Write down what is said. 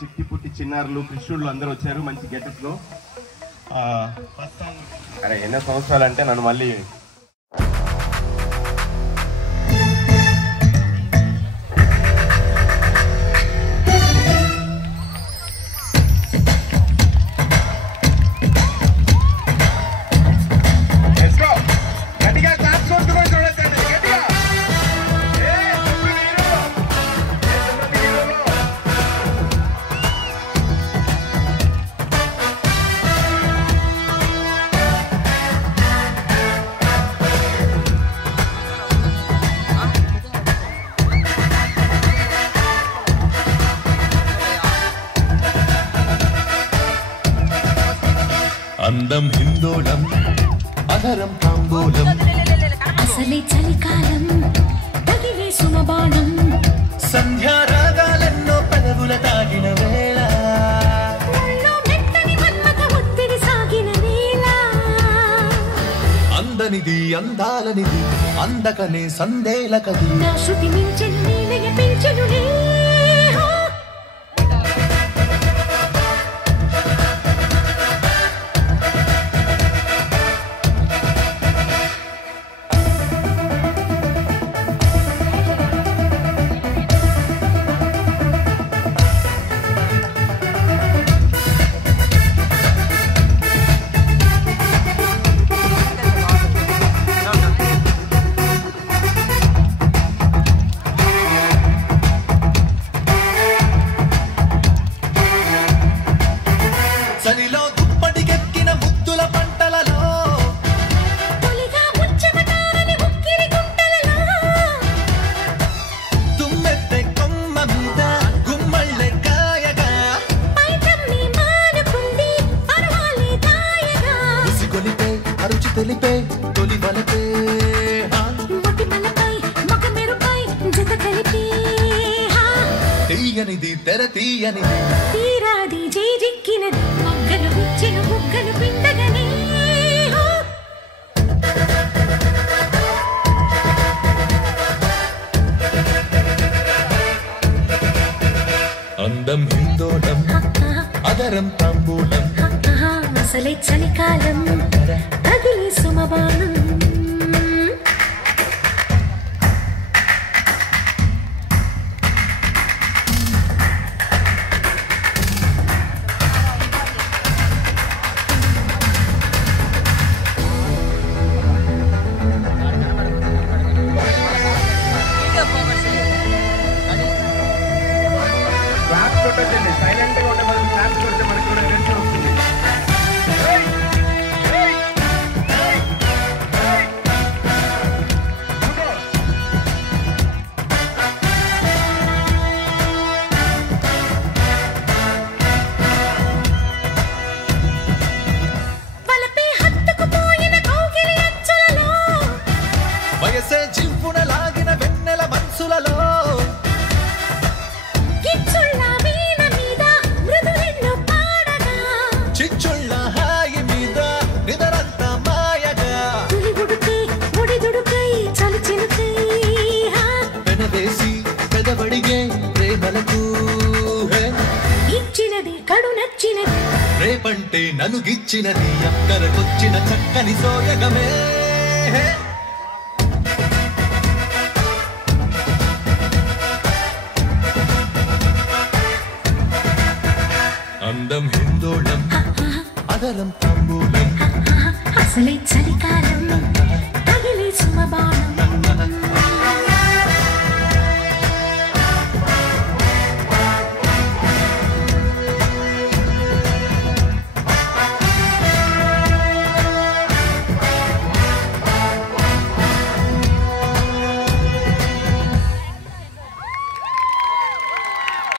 చిట్టి పుట్టి చిన్నారులు కృష్ణుళ్ళు అందరూ వచ్చారు మంచి గెటప్ లో. అరే ఎన్నో సంవత్సరాలు అంటే నన్ను మళ్ళీ అందం హిందోళం అధరం తాంబూలం అసలే చలికాలం తగిలే సుమబాణం సంధ్యారాగాలెన్నో పెదవుల తాగిన వేళ మెత్తని మన్మథ ఒత్తిడి సాగిన వేళ అందనిది అందాలనిది అందకనే సందేలకది నా శృతి మించెను నీలయ పెంచెను చలిలో దుప్పటికెక్కిన ముద్దుల పంటలలో తొలిగా ముచ్చమటారని ముక్కిరి గుంటలలో తుమ్మెత్తే కొమ్మ మీద గుమ్మళ్ళె కాయగా పైటమ్మి మానుకుంది పర్వాలే దాయగా ఉసిగొలిపే అరుచి తెలిపే తొలి వలపే మొటి మలపై మొగ మెరుపై జత కలిపి తీయనిది తెర తీయనిది తీరాది జైజిక్కినది మొగ్గలు విచ్చిన బుగ్గలు పిండగనే అందం హిందోళం అదరం తాంబూలం అసలే చలికాలం తగిలే సుమబాణం సైలెంట్ గా ఉండే మనం క్లాస్ కొడితే మనకు కూడా ఎనర్జీ వస్తుంది. వలపే హత్తుకుపోయిన కౌగిలి అంచులలో వయసే జివ్వున లాగిన వెన్నెల మనసులలో కిచ్చుళ్ళ వీణ మీద మృదులెన్నో పాడగా చిచ్చుళ్ళ హాయి మీద నిదరంతా మాయగా తొలి ఉడుకై ఒడిదుడుకై చలి చిలుకై పెనవేసి పెదవడిగే ప్రేమలకు ఇచ్చినది కడు నచ్చినది రేపంటే నన్ను గిచ్చినది అక్కరకొచ్చిన చక్కని సోయగమే అందం హిందోళం అదరం తాంబూలం అసలే చలికాలం